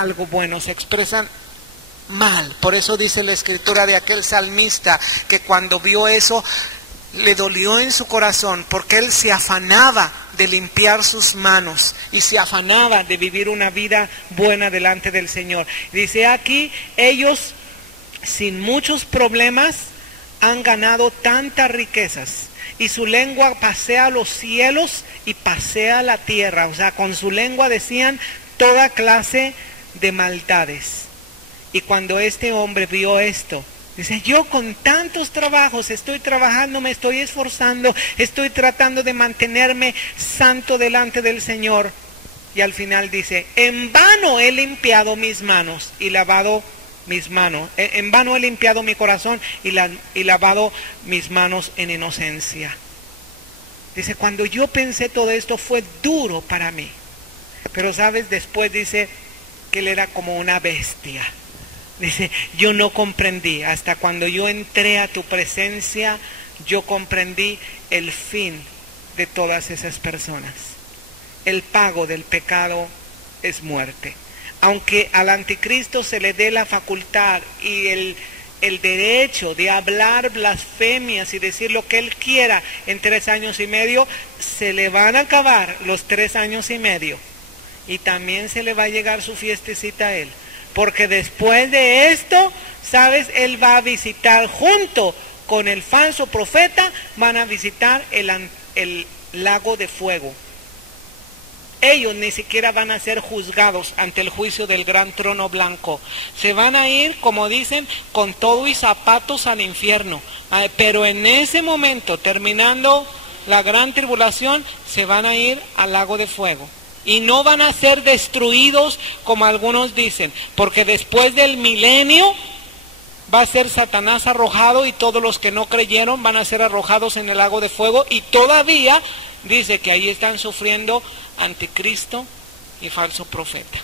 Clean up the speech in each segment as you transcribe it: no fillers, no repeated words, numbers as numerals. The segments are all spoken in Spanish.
algo bueno, se expresan mal. Por eso dice la escritura de aquel salmista que cuando vio eso le dolió en su corazón, porque él se afanaba de limpiar sus manos y se afanaba de vivir una vida buena delante del Señor. Dice aquí, ellos sin muchos problemas han ganado tantas riquezas, y su lengua pasea los cielos y pasea la tierra. O sea, con su lengua decían toda clase de maldades. Y cuando este hombre vio esto, dice, yo con tantos trabajos estoy trabajando, me estoy esforzando, estoy tratando de mantenerme santo delante del Señor. Y al final dice, en vano he limpiado mis manos y lavado mis manos. En vano he limpiado mi corazón y lavado mis manos en inocencia. Dice, cuando yo pensé todo esto fue duro para mí. Pero sabes, después dice que él era como una bestia. Dice, yo no comprendí, hasta cuando yo entré a tu presencia, yo comprendí el fin de todas esas personas. El pago del pecado es muerte. Aunque al anticristo se le dé la facultad y el derecho de hablar blasfemias y decir lo que él quiera en 3 años y medio, se le van a acabar los 3 años y medio. Y también se le va a llegar su fiestecita a él. Porque después de esto, ¿sabes? Él va a visitar junto con el falso profeta, van a visitar el lago de fuego. Ellos ni siquiera van a ser juzgados ante el juicio del gran trono blanco. Se van a ir, como dicen, con todo y zapatos al infierno. Pero en ese momento, terminando la gran tribulación, se van a ir al lago de fuego. Y no van a ser destruidos como algunos dicen, porque después del milenio va a ser Satanás arrojado y todos los que no creyeron van a ser arrojados en el lago de fuego, y todavía dice que ahí están sufriendo anticristo y falso profeta.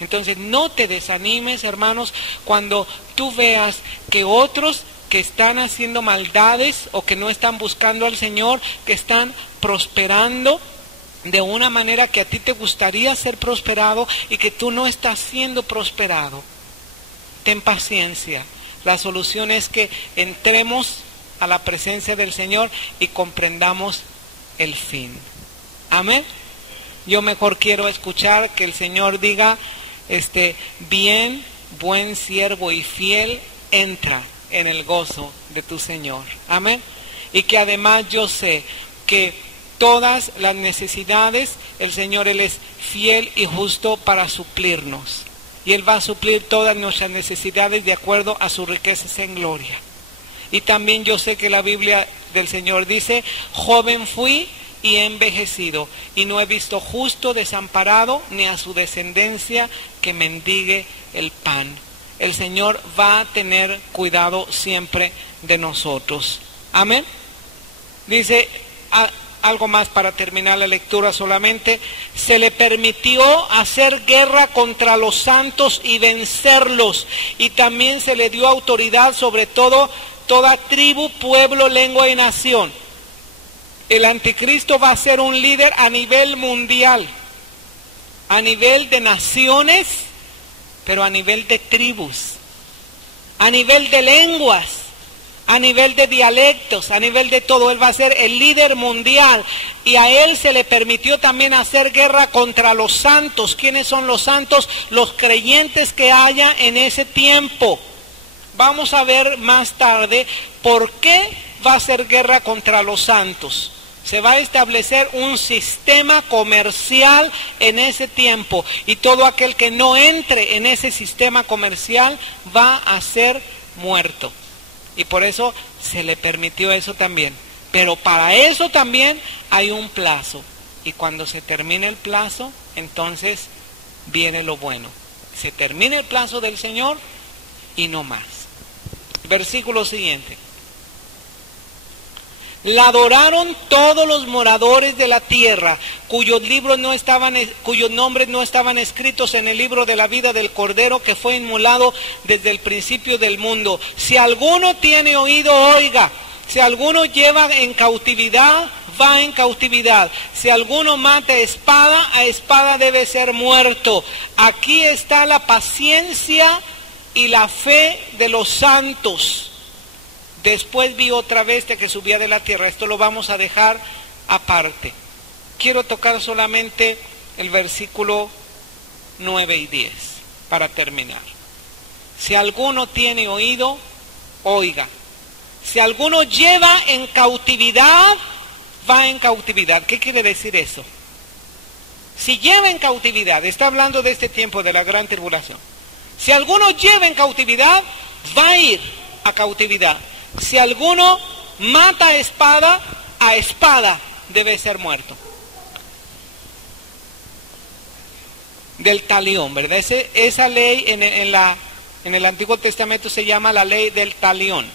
Entonces no te desanimes, hermanos, cuando tú veas que otros que están haciendo maldades o que no están buscando al Señor, que están prosperando de una manera que a ti te gustaría ser prosperado y que tú no estás siendo prosperado. Ten paciencia. La solución es que entremos a la presencia del Señor y comprendamos el fin. Amén. Yo mejor quiero escuchar que el Señor diga, bien, buen siervo y fiel, entra en el gozo de tu Señor. Amén. Y que además yo sé que todas las necesidades, el Señor, Él es fiel y justo para suplirnos. Y Él va a suplir todas nuestras necesidades de acuerdo a sus riquezas en gloria. Y también yo sé que la Biblia del Señor dice, joven fui y he envejecido, y no he visto justo desamparado, ni a su descendencia que mendigue el pan. El Señor va a tener cuidado siempre de nosotros. Amén. Dice algo más para terminar la lectura solamente. Se le permitió hacer guerra contra los santos y vencerlos, y también se le dio autoridad sobre todo toda tribu, pueblo, lengua y nación. El anticristo va a ser un líder a nivel mundial, a nivel de naciones, pero a nivel de tribus, a nivel de lenguas, a nivel de dialectos, a nivel de todo. Él va a ser el líder mundial, y a él se le permitió también hacer guerra contra los santos. ¿Quiénes son los santos? Los creyentes que haya en ese tiempo. Vamos a ver más tarde por qué va a hacer guerra contra los santos. Se va a establecer un sistema comercial en ese tiempo, y todo aquel que no entre en ese sistema comercial va a ser muerto. Y por eso se le permitió eso también. Pero para eso también hay un plazo. Y cuando se termine el plazo, entonces viene lo bueno. Se termina el plazo del Señor y no más. Versículo siguiente. La adoraron todos los moradores de la tierra, cuyos nombres no estaban escritos en el libro de la vida del Cordero que fue inmolado desde el principio del mundo. Si alguno tiene oído, oiga. Si alguno lleva en cautividad, va en cautividad. Si alguno mata a espada debe ser muerto. Aquí está la paciencia y la fe de los santos. Después vi otra bestia que subía de la tierra. Esto lo vamos a dejar aparte. Quiero tocar solamente el versículo 9 y 10 para terminar. Si alguno tiene oído, oiga. Si alguno lleva en cautividad, va en cautividad. ¿Qué quiere decir eso? Si lleva en cautividad, está hablando de este tiempo de la gran tribulación. Si alguno lleva en cautividad, va a ir a cautividad. Si alguno mata a espada debe ser muerto. Del talión, ¿verdad? Esa ley en el Antiguo Testamento se llama la ley del talión,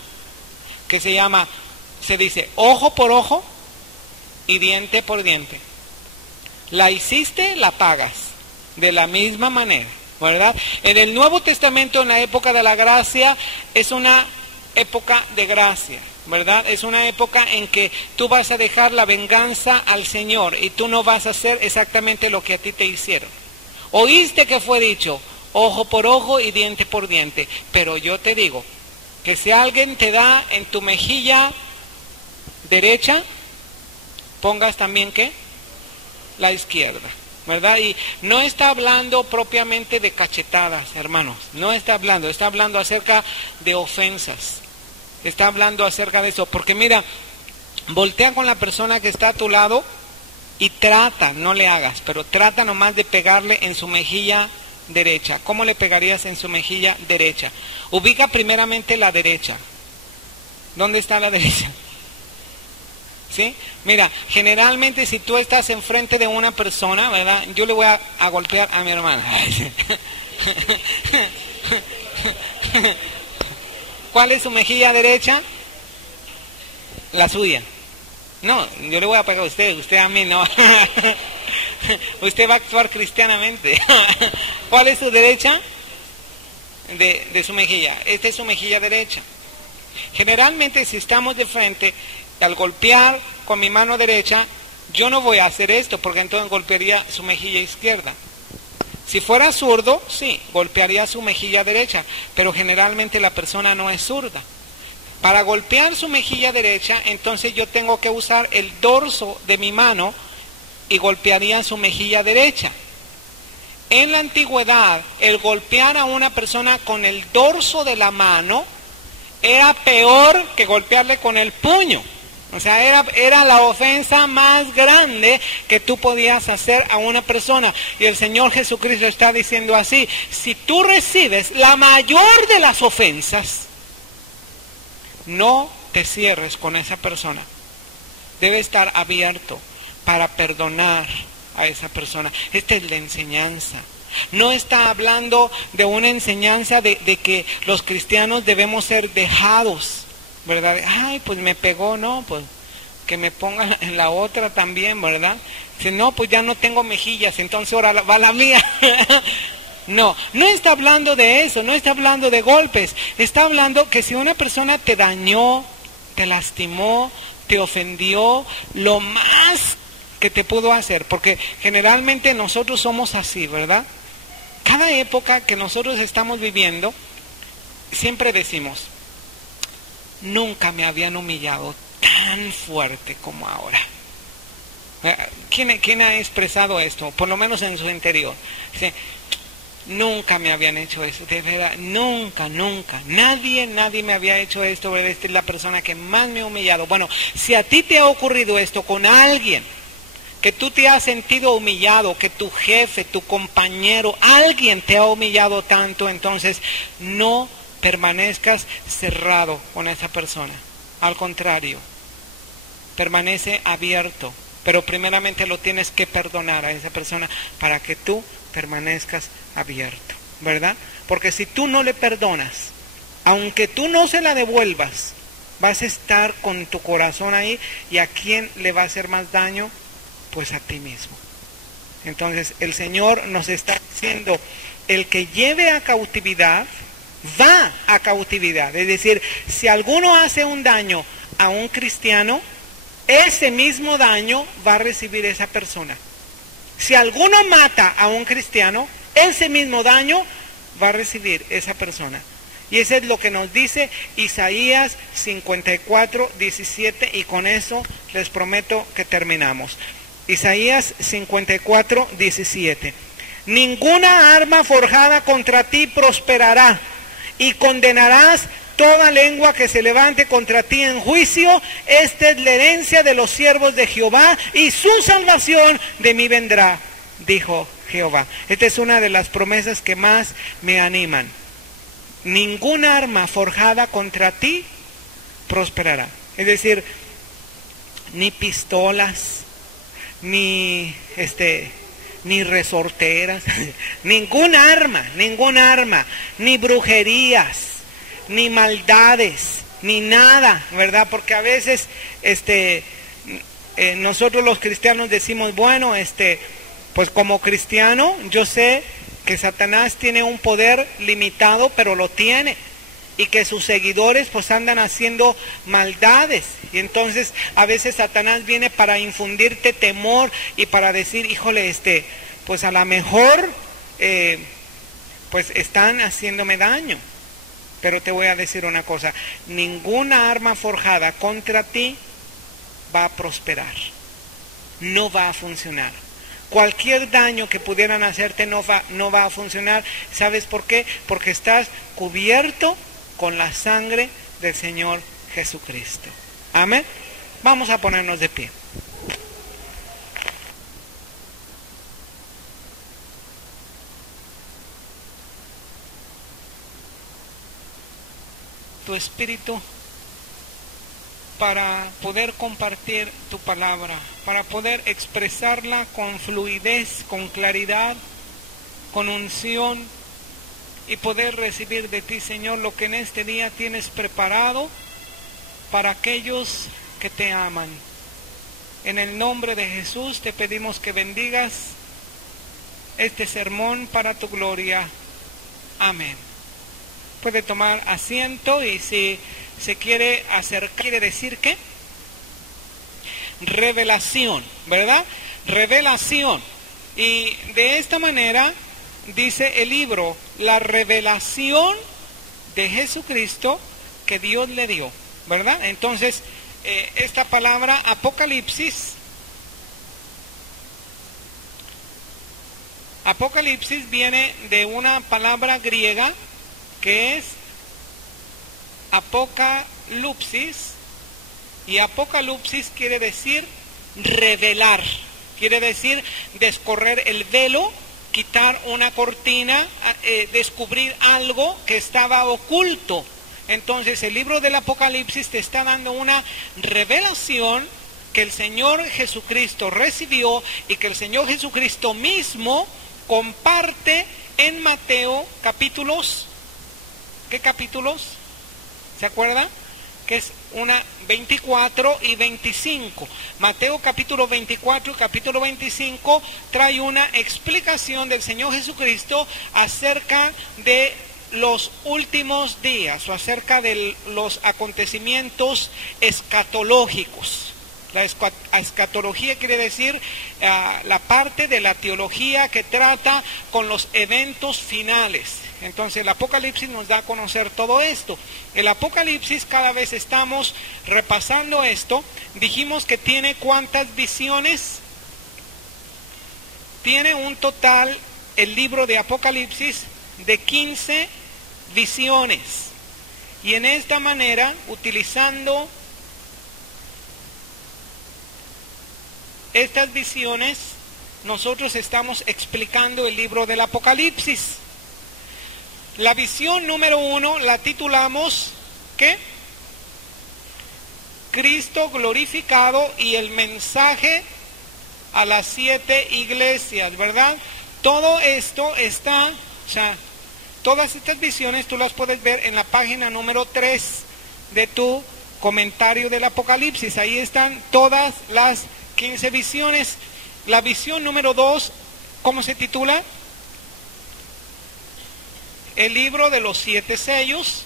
que se dice ojo por ojo y diente por diente. La hiciste, la pagas, de la misma manera, ¿verdad? En el Nuevo Testamento, en la época de la gracia, es una época de gracia, ¿verdad? Es una época en que tú vas a dejar la venganza al Señor y tú no vas a hacer exactamente lo que a ti te hicieron. Oíste que fue dicho, ojo por ojo y diente por diente, pero yo te digo que si alguien te da en tu mejilla derecha, pongas también ¿qué? La izquierda, ¿verdad? Y no está hablando propiamente de cachetadas, hermanos, no está hablando acerca de ofensas, está hablando acerca de eso, porque mira, voltea con la persona que está a tu lado y trata, no le hagas, pero trata nomás de pegarle en su mejilla derecha. ¿Cómo le pegarías en su mejilla derecha? Ubica primeramente la derecha. ¿Dónde está la derecha? ¿Sí? Mira, generalmente si tú estás enfrente de una persona, ¿verdad? Yo le voy a golpear a mi hermana. ¿Cuál es su mejilla derecha? La suya. No, yo le voy a pegar a usted a mí no. Usted va a actuar cristianamente. ¿Cuál es su derecha? De su mejilla. Esta es su mejilla derecha. Generalmente si estamos de frente, al golpear con mi mano derecha, yo no voy a hacer esto, porque entonces golpearía su mejilla izquierda. Si fuera zurdo, sí, golpearía su mejilla derecha, pero generalmente la persona no es zurda. Para golpear su mejilla derecha, entonces yo tengo que usar el dorso de mi mano y golpearía su mejilla derecha. En la antigüedad, el golpear a una persona con el dorso de la mano era peor que golpearle con el puño. O sea, era la ofensa más grande que tú podías hacer a una persona. Y el Señor Jesucristo está diciendo así: si tú recibes la mayor de las ofensas, no te cierres con esa persona. Debe estar abierto para perdonar a esa persona. Esta es la enseñanza. No está hablando de una enseñanza de que los cristianos debemos ser dejados, ¿verdad? Ay, pues me pegó, no, pues que me ponga en la otra también, ¿verdad? Si no, pues ya no tengo mejillas, entonces ahora va la mía. No está hablando de eso, no está hablando de golpes, está hablando que si una persona te dañó, te lastimó, te ofendió, lo más que te pudo hacer, porque generalmente nosotros somos así, ¿verdad? Cada época que nosotros estamos viviendo, siempre decimos, nunca me habían humillado tan fuerte como ahora. ¿Quién ha expresado esto? Por lo menos en su interior. Dice, nunca me habían hecho eso, de verdad, nunca, nadie me había hecho esto, ¿verdad? Esta es la persona que más me ha humillado. Bueno, si a ti te ha ocurrido esto con alguien, que tú te has sentido humillado, que tu jefe, tu compañero, alguien te ha humillado tanto, entonces no permanezcas cerrado con esa persona. Al contrario, permanece abierto, pero primeramente lo tienes que perdonar a esa persona para que tú permanezcas abierto, ¿verdad? Porque si tú no le perdonas, aunque tú no se la devuelvas, vas a estar con tu corazón ahí, y ¿a quién le va a hacer más daño? Pues a ti mismo. Entonces el Señor nos está diciendo, el que lleve a cautividad, va a cautividad. Es decir, si alguno hace un daño a un cristiano, ese mismo daño va a recibir esa persona. Si alguno mata a un cristiano, ese mismo daño va a recibir esa persona. Y eso es lo que nos dice Isaías 54, 17, y con eso les prometo que terminamos. Isaías 54, 17. Ninguna arma forjada contra ti prosperará, y condenarás toda lengua que se levante contra ti en juicio. Esta es la herencia de los siervos de Jehová, y su salvación de mí vendrá, dijo Jehová. Esta es una de las promesas que más me animan. Ninguna arma forjada contra ti prosperará. Es decir, ni pistolas, ni resorteras, ninguna arma, ni brujerías, ni maldades, ni nada, ¿verdad? Porque a veces nosotros los cristianos decimos, bueno, pues como cristiano yo sé que Satanás tiene un poder limitado, pero lo tiene, y que sus seguidores pues andan haciendo maldades, y entonces a veces Satanás viene para infundirte temor y para decir, híjole, pues a lo mejor pues están haciéndome daño. Pero te voy a decir una cosa, ninguna arma forjada contra ti va a prosperar, no va a funcionar. Cualquier daño que pudieran hacerte no va a funcionar. ¿Sabes por qué? Porque estás cubierto con la sangre del Señor Jesucristo. Amén. Vamos a ponernos de pie. Tu espíritu para poder compartir tu palabra, para poder expresarla con fluidez, con claridad, con unción, y poder recibir de ti, Señor, lo que en este día tienes preparado para aquellos que te aman. En el nombre de Jesús te pedimos que bendigas este sermón para tu gloria. Amén. Puede tomar asiento, y si se quiere acercar, quiere decir que revelación, ¿verdad? Revelación. Y de esta manera dice el libro, la revelación de Jesucristo que Dios le dio, ¿verdad? Entonces, esta palabra Apocalipsis viene de una palabra griega que es apocalipsis, y apocalipsis quiere decir revelar, quiere decir descorrer el velo, quitar una cortina, descubrir algo que estaba oculto. Entonces el libro del Apocalipsis te está dando una revelación que el Señor Jesucristo recibió y que el Señor Jesucristo mismo comparte en Mateo capítulos. ¿Qué capítulos? ¿Se acuerda? Que es 24 y 25. Mateo capítulo 24 y capítulo 25 trae una explicación del Señor Jesucristo acerca de los últimos días, o acerca de los acontecimientos escatológicos. La escatología quiere decir la parte de la teología que trata con los eventos finales. Entonces el Apocalipsis nos da a conocer todo esto. El Apocalipsis, cada vez estamos repasando esto. Dijimos que tiene ¿cuántas visiones? Tiene un total, el libro de Apocalipsis, de 15 visiones. Y en esta manera, utilizando estas visiones, nosotros estamos explicando el libro del Apocalipsis. La visión número 1 la titulamos, ¿qué? Cristo glorificado y el mensaje a las 7 iglesias, ¿verdad? Todo esto está, o sea, todas estas visiones tú las puedes ver en la página número 3 de tu comentario del Apocalipsis. Ahí están todas las 15 visiones. La visión número 2, ¿cómo se titula? El libro de los 7 sellos.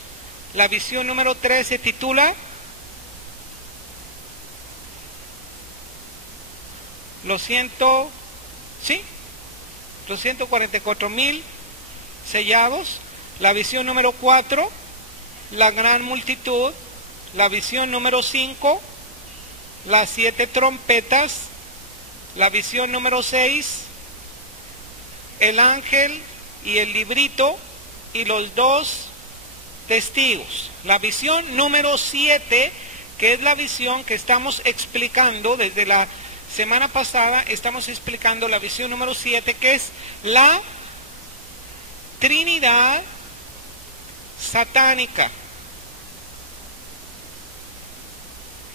La visión número 3 se titula los 144,000 sellados. La visión número 4, la gran multitud. La visión número 5, las 7 trompetas. La visión número 6, el ángel y el librito y los 2 testigos. La visión número 7, que es la visión que estamos explicando desde la semana pasada, estamos explicando la visión número 7, que es la Trinidad satánica.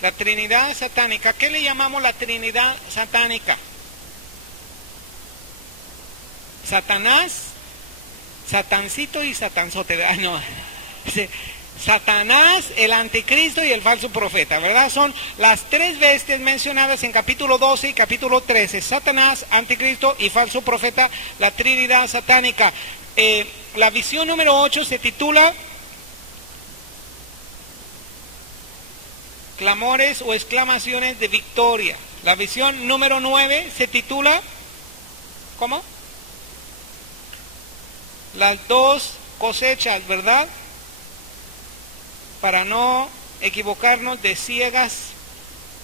La Trinidad satánica. ¿Qué le llamamos la Trinidad satánica? Satanás, Satancito y Satanzote. No. Satanás, el anticristo y el falso profeta, ¿verdad? Son las 3 bestias mencionadas en capítulo 12 y capítulo 13. Satanás, anticristo y falso profeta, la Trinidad satánica. La visión número 8 se titula Clamores o exclamaciones de victoria. La visión número 9 se titula, ¿cómo? Las 2 cosechas, ¿verdad? Para no equivocarnos, de ciegas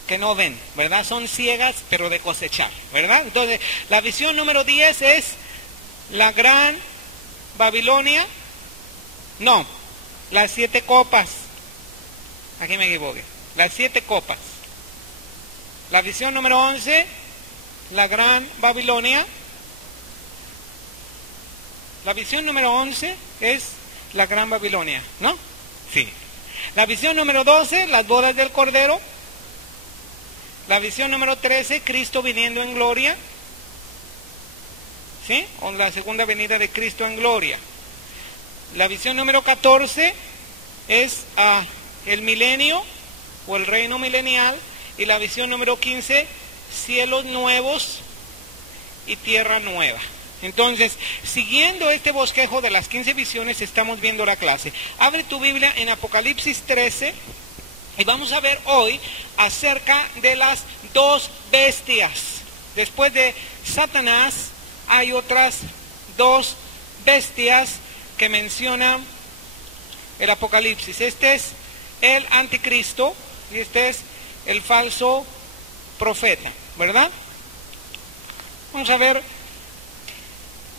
que no ven, ¿verdad? Son ciegas, pero de cosechar, ¿verdad? Entonces, la visión número 10 es la gran Babilonia. No, las 7 copas. Aquí me equivoqué. Las 7 copas. La visión número 11, la gran Babilonia. La visión número 11 es la gran Babilonia, ¿no? Sí. La visión número 12, las bodas del Cordero. La visión número 13, Cristo viniendo en gloria. ¿Sí? O la segunda venida de Cristo en gloria. La visión número 14 es el milenio o el reino milenial. Y la visión número 15, cielos nuevos y tierra nueva. Entonces, siguiendo este bosquejo de las 15 visiones, estamos viendo la clase. Abre tu Biblia en Apocalipsis 13 y vamos a ver hoy acerca de las 2 bestias. Después de Satanás hay otras 2 bestias que menciona el Apocalipsis. Este es el anticristo y este es el falso profeta, ¿verdad? Vamos a ver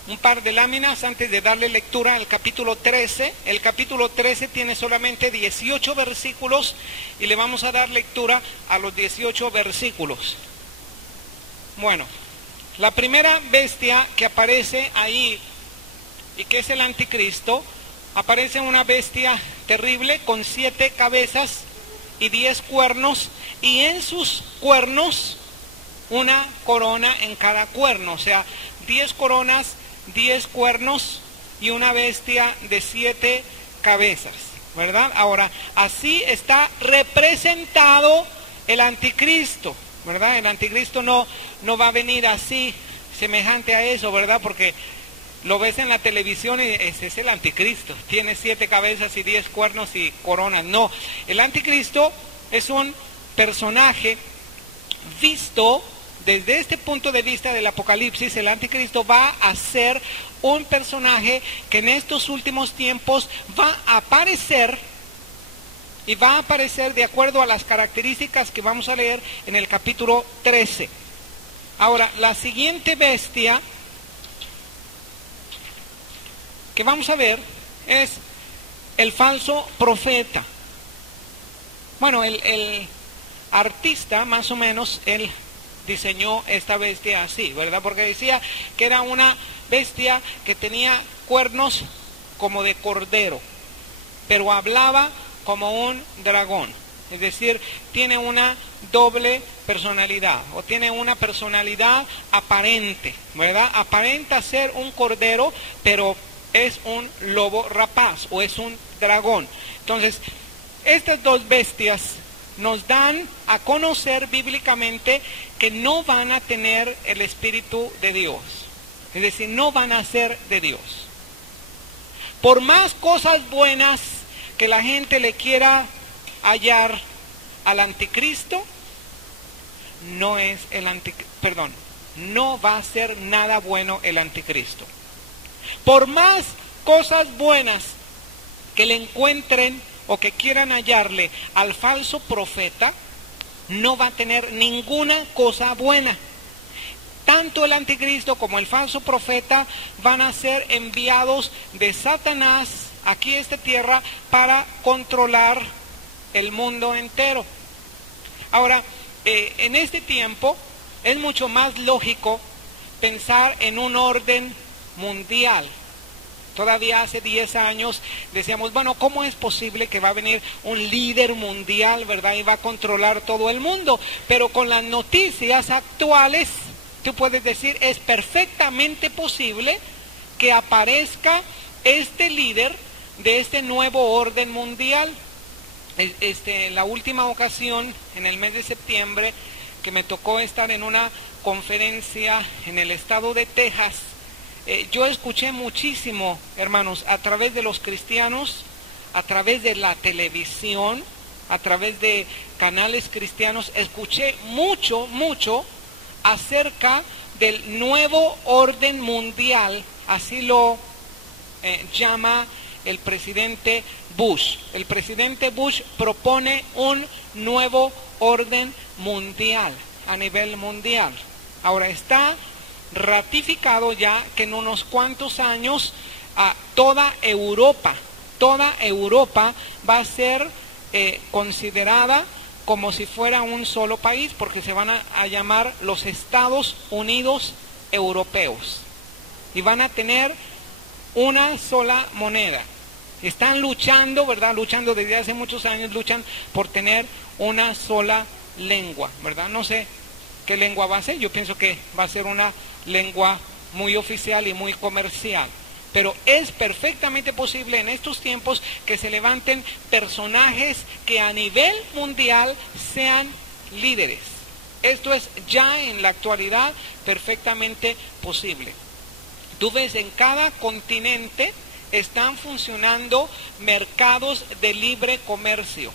un par de láminas antes de darle lectura al capítulo 13. El capítulo 13 tiene solamente 18 versículos y le vamos a dar lectura a los 18 versículos. Bueno, la primera bestia que aparece ahí y que es el anticristo, aparece una bestia terrible con 7 cabezas y 10 cuernos, y en sus cuernos una corona en cada cuerno, o sea, 10 coronas, 10 cuernos y una bestia de 7 cabezas, ¿verdad? Ahora, así está representado el anticristo, ¿verdad? El anticristo no va a venir así, semejante a eso, ¿verdad? Porque lo ves en la televisión y ese es el anticristo, tiene 7 cabezas y 10 cuernos y coronas. No, el anticristo es un personaje visto desde este punto de vista del Apocalipsis. El anticristo va a ser un personaje que en estos últimos tiempos va a aparecer, y va a aparecer de acuerdo a las características que vamos a leer en el capítulo 13. Ahora, la siguiente bestia que vamos a ver es el falso profeta. Bueno, el artista más o menos, él diseñó esta bestia así, ¿verdad? Porque decía que era una bestia que tenía cuernos como de cordero, pero hablaba como un dragón. Es decir, tiene una doble personalidad, o tiene una personalidad aparente, ¿verdad? Aparenta ser un cordero, pero es un lobo rapaz, o es un dragón. Entonces, estas 2 bestias nos dan a conocer bíblicamente que no van a tener el Espíritu de Dios. Es decir, no van a ser de Dios. Por más cosas buenas que la gente le quiera hallar al anticristo, no es el anticristo. no va a hacer nada bueno el anticristo. Por más cosas buenas que le encuentren o que quieran hallarle al falso profeta, no va a tener ninguna cosa buena. Tanto el anticristo como el falso profeta van a ser enviados de Satanás aquí a esta tierra para controlar el mundo entero. Ahora, en este tiempo es mucho más lógico pensar en un orden mundial. Todavía hace 10 años decíamos, bueno, ¿cómo es posible que va a venir un líder mundial, verdad? Y va a controlar todo el mundo. Pero con las noticias actuales, tú puedes decir, es perfectamente posible que aparezca este líder de este nuevo orden mundial. En la última ocasión, en el mes de septiembre, que me tocó estar en una conferencia en el estado de Texas, yo escuché muchísimo, hermanos, a través de los cristianos, a través de la televisión, a través de canales cristianos, escuché mucho acerca del nuevo orden mundial, así lo llama el presidente Bush. El presidente Bush propone un nuevo orden mundial, a nivel mundial. Ahora está ratificado ya que en unos cuantos años toda Europa va a ser considerada como si fuera un solo país, porque se van a llamar los Estados Unidos Europeos y van a tener una sola moneda. Están luchando, ¿verdad? Luchando desde hace muchos años, luchan por tener una sola lengua, ¿verdad? No sé qué lengua va a ser, yo pienso que va a ser una lengua muy oficial y muy comercial. Pero es perfectamente posible en estos tiempos que se levanten personajes que a nivel mundial sean líderes. Esto es ya en la actualidad perfectamente posible. Tú ves, en cada continente están funcionando mercados de libre comercio.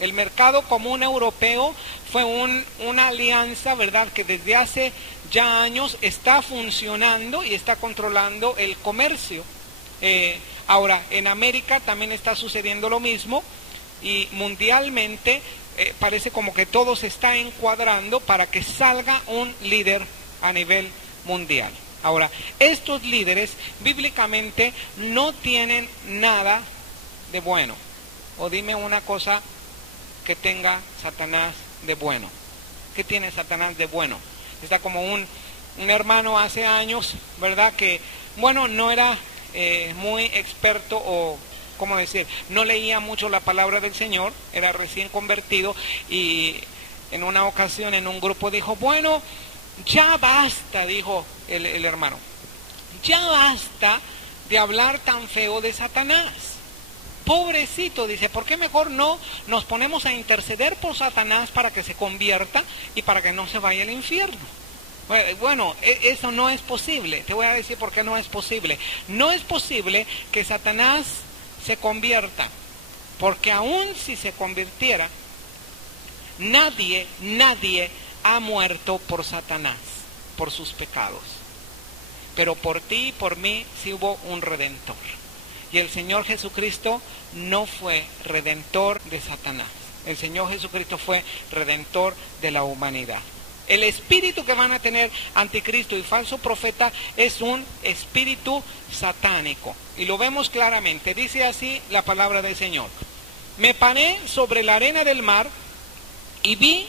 El mercado común europeo fue una alianza, ¿verdad?, que desde hace ya años está funcionando y está controlando el comercio. Ahora, en América también está sucediendo lo mismo y mundialmente parece como que todo se está encuadrando para que salga un líder a nivel mundial. Ahora, estos líderes bíblicamente no tienen nada de bueno. O dime una cosa que tenga Satanás de bueno. ¿Qué tiene Satanás de bueno? Está como un hermano hace años, ¿verdad? Que, bueno, no era muy experto o, ¿cómo decir? No leía mucho la palabra del Señor, era recién convertido y en una ocasión en un grupo dijo, bueno, ya basta, dijo el hermano, ya basta de hablar tan feo de Satanás. Pobrecito, dice, ¿por qué mejor no nos ponemos a interceder por Satanás para que se convierta y para que no se vaya al infierno? Bueno, eso no es posible. Te voy a decir por qué no es posible. No es posible que Satanás se convierta, porque aun si se convirtiera, nadie ha muerto por Satanás, por sus pecados. Pero por ti y por mí sí hubo un redentor. Y el Señor Jesucristo no fue redentor de Satanás. El Señor Jesucristo fue redentor de la humanidad. El espíritu que van a tener anticristo y falso profeta es un espíritu satánico. Y lo vemos claramente. Dice así la palabra del Señor. Me paré sobre la arena del mar y vi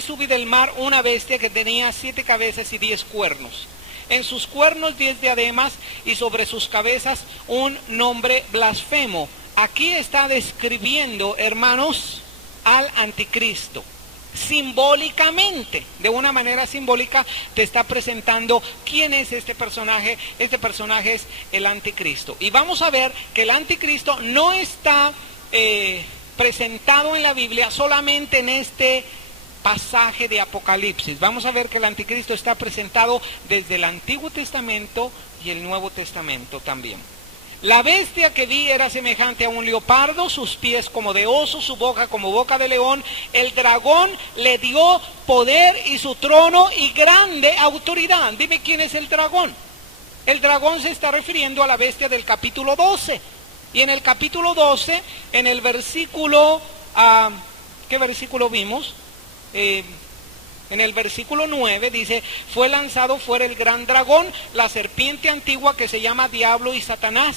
subir del mar una bestia que tenía 7 cabezas y 10 cuernos. En sus cuernos 10 diademas y sobre sus cabezas un nombre blasfemo. Aquí está describiendo, hermanos, al anticristo. Simbólicamente, de una manera simbólica, te está presentando quién es este personaje. Este personaje es el anticristo. Y vamos a ver que el anticristo no está presentado en la Biblia solamente en este pasaje de Apocalipsis. Vamos a ver que el anticristo está presentado desde el Antiguo Testamento y el Nuevo Testamento también. La bestia que vi era semejante a un leopardo, sus pies como de oso, su boca como boca de león. El dragón le dio poder y su trono y grande autoridad. Dime quién es el dragón. El dragón se está refiriendo a la bestia del capítulo 12. Y en el capítulo 12, en el versículo, ¿qué versículo vimos? En el versículo 9 dice, fue lanzado fuera el gran dragón, la serpiente antigua que se llama Diablo y Satanás.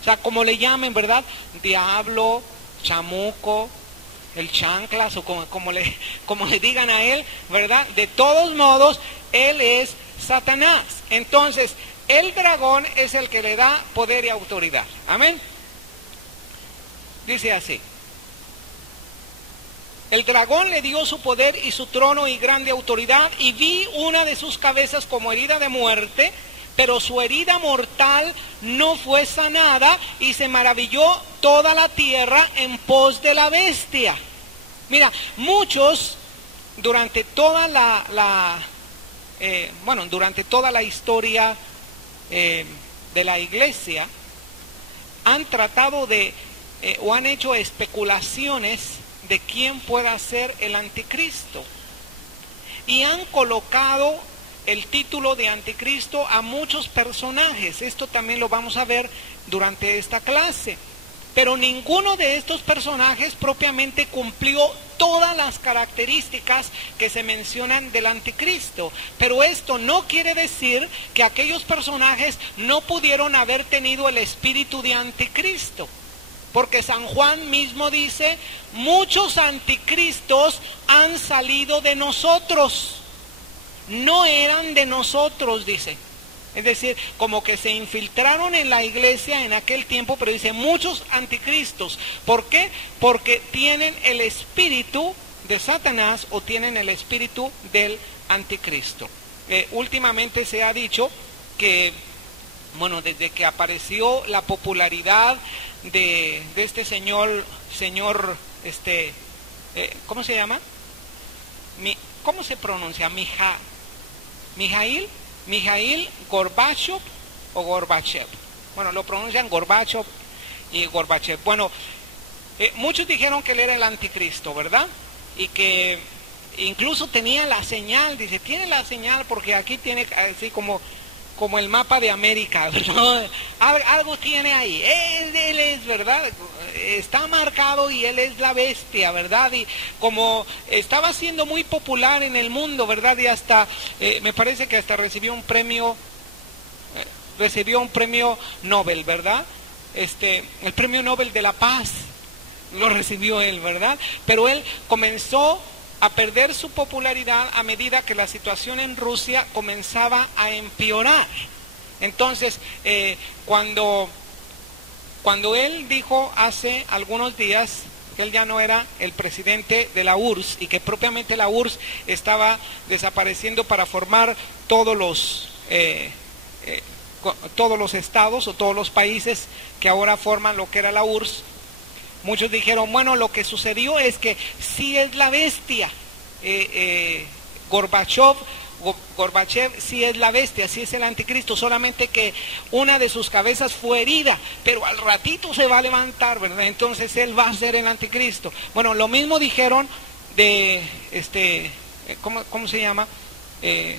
O sea, como le llamen, ¿verdad? Diablo, chamuco, el chanclas, o como le digan a él, ¿verdad? De todos modos, él es Satanás. Entonces, el dragón es el que le da poder y autoridad. Amén. Dice así. El dragón le dio su poder y su trono y grande autoridad, y vi una de sus cabezas como herida de muerte, pero su herida mortal no fue sanada, y se maravilló toda la tierra en pos de la bestia. Mira, muchos durante toda durante toda la historia de la iglesia han tratado o han hecho especulaciones de quién pueda ser el anticristo, y han colocado el título de anticristo a muchos personajes. Esto también lo vamos a ver durante esta clase, pero ninguno de estos personajes propiamente cumplió todas las características que se mencionan del anticristo. Pero esto no quiere decir que aquellos personajes no pudieron haber tenido el espíritu de anticristo. Porque San Juan mismo dice, muchos anticristos han salido de nosotros. No eran de nosotros, dice. Es decir, como que se infiltraron en la iglesia en aquel tiempo, pero dice muchos anticristos. ¿Por qué? Porque tienen el espíritu de Satanás o tienen el espíritu del anticristo. Últimamente se ha dicho que, desde que apareció la popularidad de este señor, ¿cómo se llama? ¿Cómo se pronuncia? Mijail Gorbachev o Gorbachev. Bueno, lo pronuncian Gorbachev y Gorbachev. Bueno, muchos dijeron que él era el anticristo, ¿verdad? Y que incluso tenía la señal, dice, tiene la señal porque aquí tiene así como el mapa de América, ¿no? Algo tiene ahí, él es, ¿verdad? Está marcado y él es la bestia, ¿verdad? Y como estaba siendo muy popular en el mundo, ¿verdad? Y hasta, me parece que hasta recibió un premio Nobel, ¿verdad? El premio Nobel de la Paz lo recibió él, ¿verdad? Pero él comenzó a perder su popularidad a medida que la situación en Rusia comenzaba a empeorar. Entonces, cuando él dijo hace algunos días que él ya no era el presidente de la URSS y que propiamente la URSS estaba desapareciendo para formar todos los estados o todos los países que ahora forman lo que era la URSS, muchos dijeron, bueno, lo que sucedió es que sí es la bestia, Gorbachev sí es la bestia, sí es el anticristo, solamente que una de sus cabezas fue herida, pero al ratito se va a levantar, ¿verdad? Entonces él va a ser el anticristo. Bueno, lo mismo dijeron de, ¿cómo se llama? De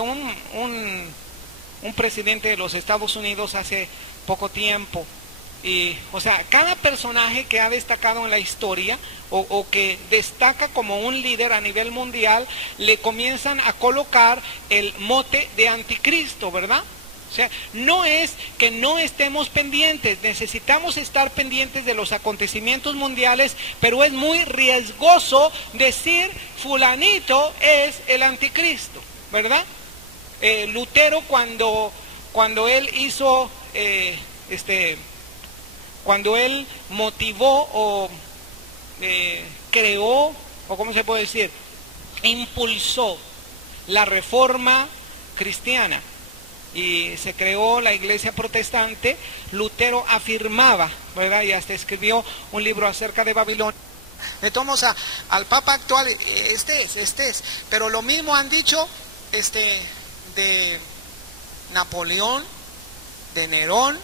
un presidente de los Estados Unidos hace poco tiempo. Y, o sea, cada personaje que ha destacado en la historia o que destaca como un líder a nivel mundial, le comienzan a colocar el mote de anticristo, ¿verdad? O sea, no es que no estemos pendientes, necesitamos estar pendientes de los acontecimientos mundiales, pero es muy riesgoso decir fulanito es el anticristo, ¿verdad? Lutero cuando él hizo cuando él motivó o creó, o cómo se puede decir, impulsó la reforma cristiana y se creó la iglesia protestante, Lutero afirmaba, ¿verdad? Y hasta escribió un libro acerca de Babilonia. Le tomamos al Papa actual, este es, pero lo mismo han dicho de Napoleón, de Nerón,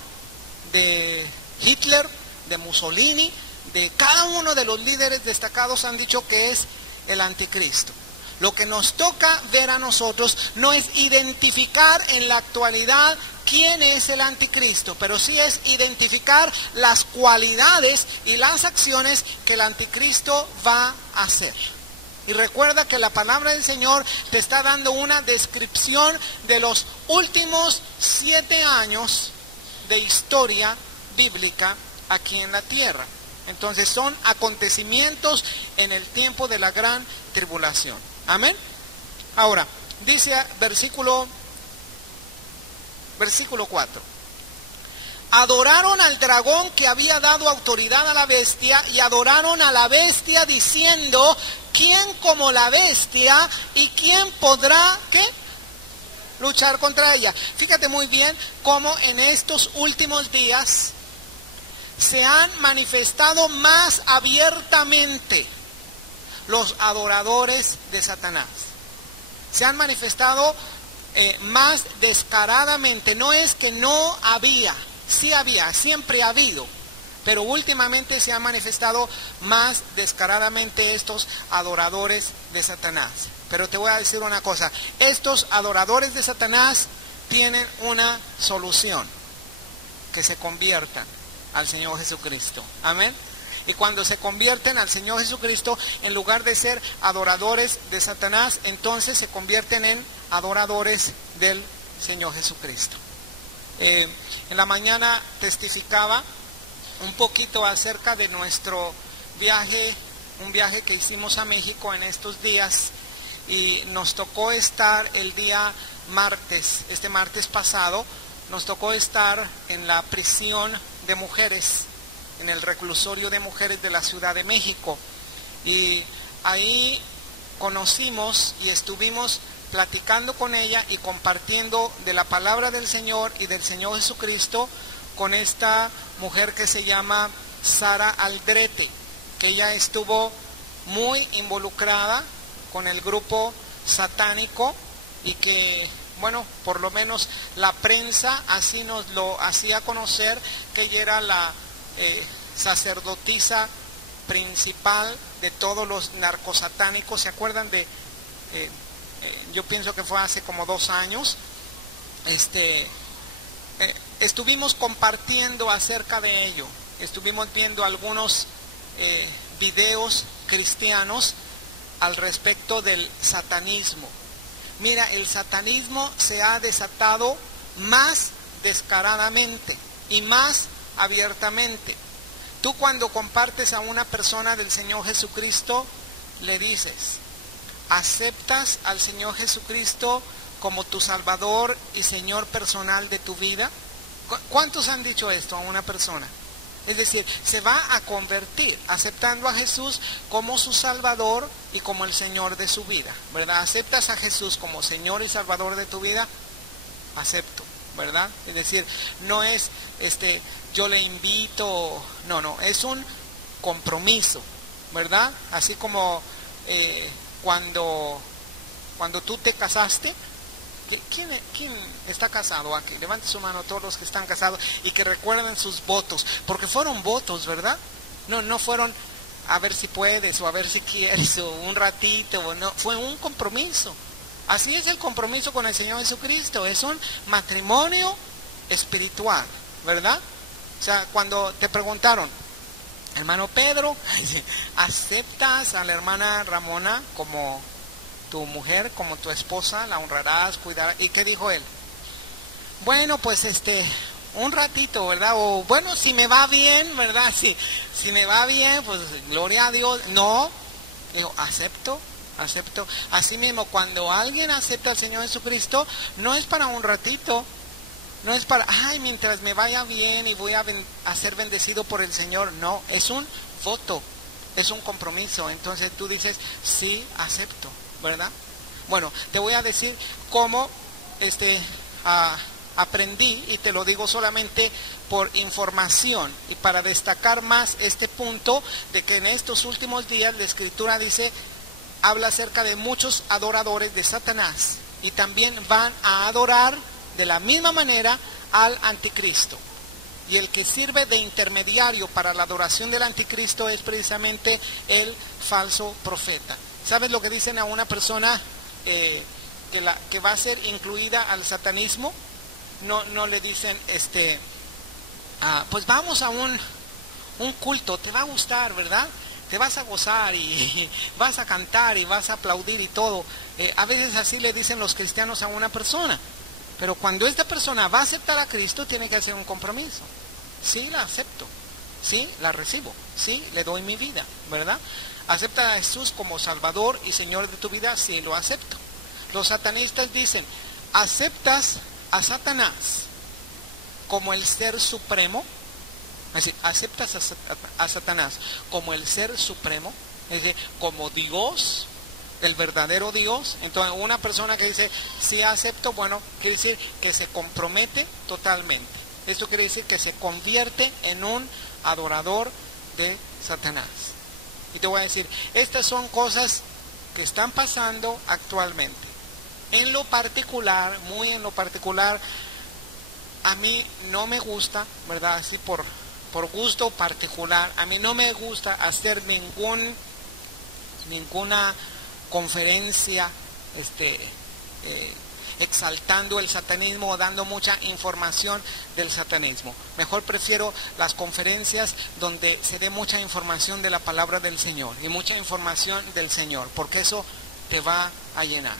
de Hitler, de Mussolini, de cada uno de los líderes destacados han dicho que es el anticristo. Lo que nos toca ver a nosotros no es identificar en la actualidad quién es el anticristo, pero sí es identificar las cualidades y las acciones que el anticristo va a hacer. Y recuerda que la palabra del Señor te está dando una descripción de los últimos 7 años de historia bíblica aquí en la tierra. Entonces son acontecimientos en el tiempo de la gran tribulación. Amén. Ahora, dice versículo 4. Adoraron al dragón que había dado autoridad a la bestia y adoraron a la bestia diciendo, ¿quién como la bestia y quién podrá, qué? Luchar contra ella. Fíjate muy bien cómo en estos últimos días se han manifestado más abiertamente los adoradores de Satanás. Se han manifestado más descaradamente. No es que no había, sí había, siempre ha habido, pero últimamente se han manifestado más descaradamente estos adoradores de Satanás. Pero te voy a decir una cosa, estos adoradores de Satanás tienen una solución: que se conviertan al Señor Jesucristo. Amén. Y cuando se convierten al Señor Jesucristo, en lugar de ser adoradores de Satanás, entonces se convierten en adoradores del Señor Jesucristo. En la mañana testificaba un poquito acerca de nuestro viaje, un viaje que hicimos a México en estos días, y nos tocó estar el día martes, este martes pasado, nos tocó estar en la prisión de mujeres, en el reclusorio de mujeres de la Ciudad de México, y ahí conocimos y estuvimos platicando con ella y compartiendo de la palabra del Señor y del Señor Jesucristo con esta mujer que se llama Sara Aldrete, que ella estuvo muy involucrada con el grupo satánico y que, bueno, por lo menos la prensa así nos lo hacía conocer, que ella era la sacerdotisa principal de todos los narcosatánicos. ¿Se acuerdan de yo pienso que fue hace como 2 años, estuvimos compartiendo acerca de ello, estuvimos viendo algunos videos cristianos al respecto del satanismo. Mira, el satanismo se ha desatado más descaradamente y más abiertamente. Tú cuando compartes a una persona del Señor Jesucristo, le dices, ¿aceptas al Señor Jesucristo como tu Salvador y Señor personal de tu vida? ¿Cuántos han dicho esto a una persona? Es decir, se va a convertir aceptando a Jesús como su Salvador y como el Señor de su vida, ¿verdad? ¿Aceptas a Jesús como Señor y Salvador de tu vida? Acepto, ¿verdad? Es decir, no es yo le invito, no, es un compromiso, ¿verdad? Así como cuando tú te casaste. ¿Quién está casado aquí? Levante su mano todos los que están casados y que recuerden sus votos, porque fueron votos, ¿verdad? No fueron a ver si puedes o a ver si quieres o un ratito, o no, fue un compromiso. Así es el compromiso con el Señor Jesucristo, es un matrimonio espiritual, ¿verdad? O sea, cuando te preguntaron, hermano Pedro, ¿aceptas a la hermana Ramona como tu mujer, como tu esposa? ¿La honrarás, cuidarás? ¿Y qué dijo él? Bueno, pues un ratito, ¿verdad? O bueno, si me va bien, ¿verdad? Si me va bien, pues gloria a Dios. No, digo, acepto. Así mismo, cuando alguien acepta al Señor Jesucristo, no es para un ratito, no es para, mientras me vaya bien y voy a ser bendecido por el Señor. No, es un voto, es un compromiso. Entonces tú dices, sí, acepto, ¿verdad? Bueno, te voy a decir cómo aprendí, y te lo digo solamente por información y para destacar más este punto de que en estos últimos días la Escritura habla acerca de muchos adoradores de Satanás, y también van a adorar de la misma manera al anticristo. Y el que sirve de intermediario para la adoración del anticristo es precisamente el falso profeta. ¿Sabes lo que dicen a una persona que va a ser incluida al satanismo? No le dicen, pues vamos a un culto, te va a gustar, ¿verdad? Te vas a gozar y vas a cantar y vas a aplaudir y todo. A veces así le dicen los cristianos a una persona. Pero cuando esta persona va a aceptar a Cristo, tiene que hacer un compromiso. Sí, la acepto. Sí, la recibo. Sí, le doy mi vida, ¿verdad? Acepta a Jesús como Salvador y Señor de tu vida. Sí, lo acepto. Los satanistas dicen, ¿aceptas a Satanás como el ser supremo? Es decir, ¿aceptas a Satanás como el ser supremo? Es decir, como Dios, el verdadero Dios. Entonces, una persona que dice, sí acepto, bueno, quiere decir que se compromete totalmente. Esto quiere decir que se convierte en un adorador de Satanás. Y te voy a decir, estas son cosas que están pasando actualmente. En lo particular, muy en lo particular, a mí no me gusta, ¿verdad? Así por gusto particular, a mí no me gusta hacer ninguna conferencia exaltando el satanismo o dando mucha información del satanismo. Mejor prefiero las conferencias donde se dé mucha información de la palabra del Señor y mucha información del Señor, porque eso te va a llenar.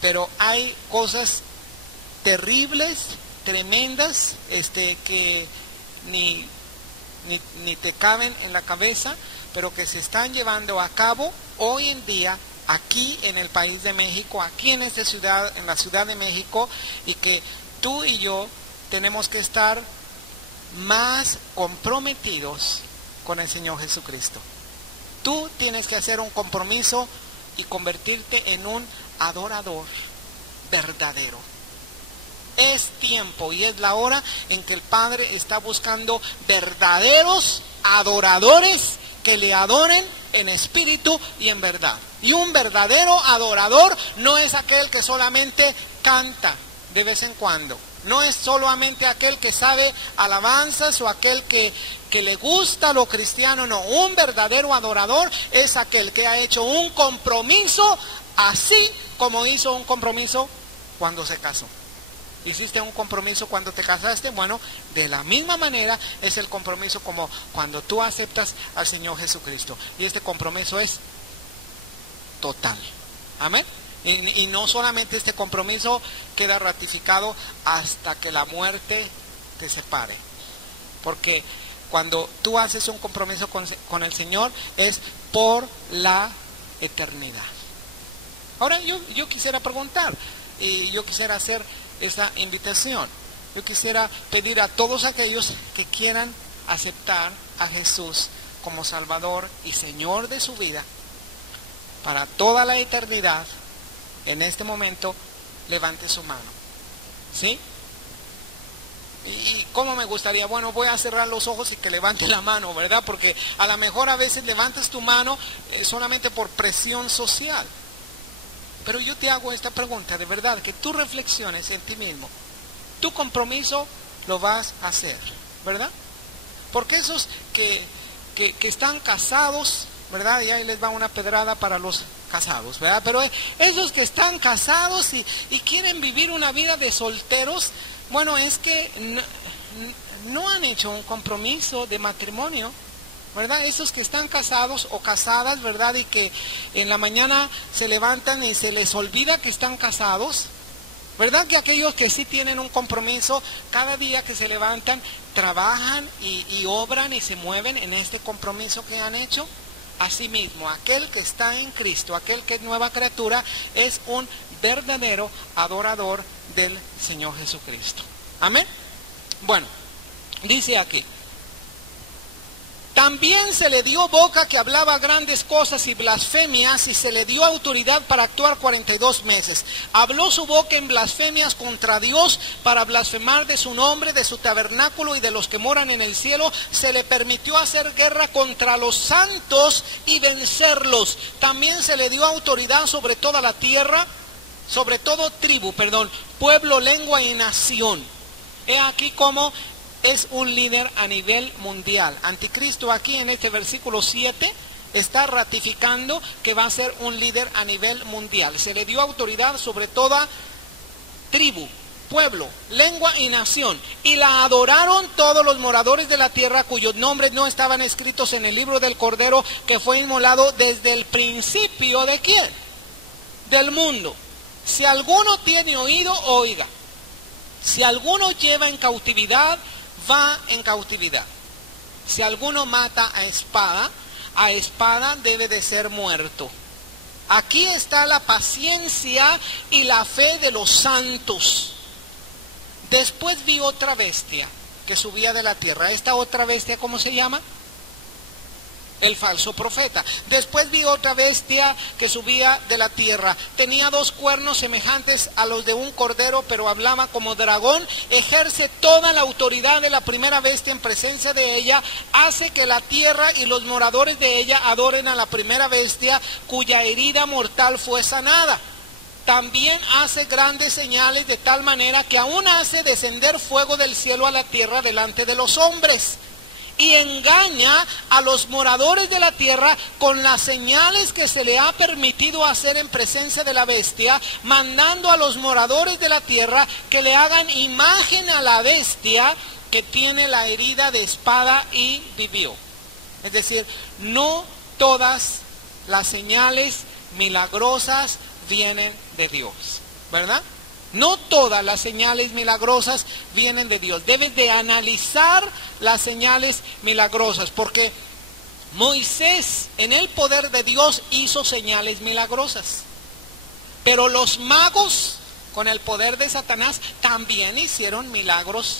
Pero hay cosas terribles, tremendas, que ni te caben en la cabeza, pero que se están llevando a cabo hoy en día aquí en el país de México, aquí en esta ciudad, en la Ciudad de México, y que tú y yo tenemos que estar más comprometidos con el Señor Jesucristo. Tú tienes que hacer un compromiso y convertirte en un adorador verdadero. Es tiempo y es la hora en que el Padre está buscando verdaderos adoradores que le adoren en espíritu y en verdad. Y un verdadero adorador no es aquel que solamente canta de vez en cuando. No es solamente aquel que sabe alabanzas o aquel que le gusta lo cristiano. No, un verdadero adorador es aquel que ha hecho un compromiso, así como hizo un compromiso cuando se casó. ¿Hiciste un compromiso cuando te casaste? Bueno, de la misma manera es el compromiso como cuando tú aceptas al Señor Jesucristo. Y este compromiso es total. Amén. Y no solamente este compromiso queda ratificado hasta que la muerte te separe. Porque cuando tú haces un compromiso con el Señor es por la eternidad. Ahora yo quisiera preguntar y yo quisiera hacer esta invitación. Yo quisiera pedir a todos aquellos que quieran aceptar a Jesús como Salvador y Señor de su vida para toda la eternidad. En este momento levante su mano. ¿Sí? Y cómo me gustaría, bueno, voy a cerrar los ojos y que levante la mano, ¿verdad? Porque a lo mejor a veces levantas tu mano solamente por presión social. Pero yo te hago esta pregunta, de verdad, que tú reflexiones en ti mismo. Tu compromiso lo vas a hacer, ¿verdad? Porque esos que están casados, ¿verdad? Y ahí les va una pedrada para los casados, ¿verdad? Pero esos que están casados y quieren vivir una vida de solteros, bueno, es que no han hecho un compromiso de matrimonio, ¿verdad? Esos que están casados o casadas, ¿verdad? Y que en la mañana se levantan y se les olvida que están casados, ¿verdad? Que aquellos que sí tienen un compromiso, cada día que se levantan, trabajan y obran y se mueven en este compromiso que han hecho. Asimismo, aquel que está en Cristo, aquel que es nueva criatura, es un verdadero adorador del Señor Jesucristo. Amén. Bueno, dice aquí: también se le dio boca que hablaba grandes cosas y blasfemias, y se le dio autoridad para actuar 42 meses. Habló su boca en blasfemias contra Dios, para blasfemar de su nombre, de su tabernáculo y de los que moran en el cielo. Se le permitió hacer guerra contra los santos y vencerlos. También se le dio autoridad sobre toda la tierra, sobre todo tribu, pueblo, lengua y nación. He aquí cómo es un líder a nivel mundial. Anticristo aquí en este versículo 7 está ratificando que va a ser un líder a nivel mundial. Se le dio autoridad sobre toda tribu, pueblo, lengua y nación, y la adoraron todos los moradores de la tierra cuyos nombres no estaban escritos en el libro del Cordero que fue inmolado desde el principio ¿de quién? Del mundo. Si alguno tiene oído, oiga. Si alguno lleva en cautividad, va en cautividad. Si alguno mata a espada debe de ser muerto. Aquí está la paciencia y la fe de los santos. Después vi otra bestia que subía de la tierra. ¿Esta otra bestia cómo se llama? El falso profeta. Después vi otra bestia que subía de la tierra. Tenía 2 cuernos semejantes a los de un cordero, pero hablaba como dragón. Ejerce toda la autoridad de la primera bestia en presencia de ella. Hace que la tierra y los moradores de ella adoren a la primera bestia, cuya herida mortal fue sanada. También hace grandes señales de tal manera que aún hace descender fuego del cielo a la tierra delante de los hombres. Y engaña a los moradores de la tierra con las señales que se le ha permitido hacer en presencia de la bestia, mandando a los moradores de la tierra que le hagan imagen a la bestia que tiene la herida de espada y vivió. Es decir, no todas las señales milagrosas vienen de Dios, ¿verdad? No todas las señales milagrosas vienen de Dios. Debes de analizar las señales milagrosas, porque Moisés en el poder de Dios hizo señales milagrosas. Pero los magos con el poder de Satanás también hicieron milagros,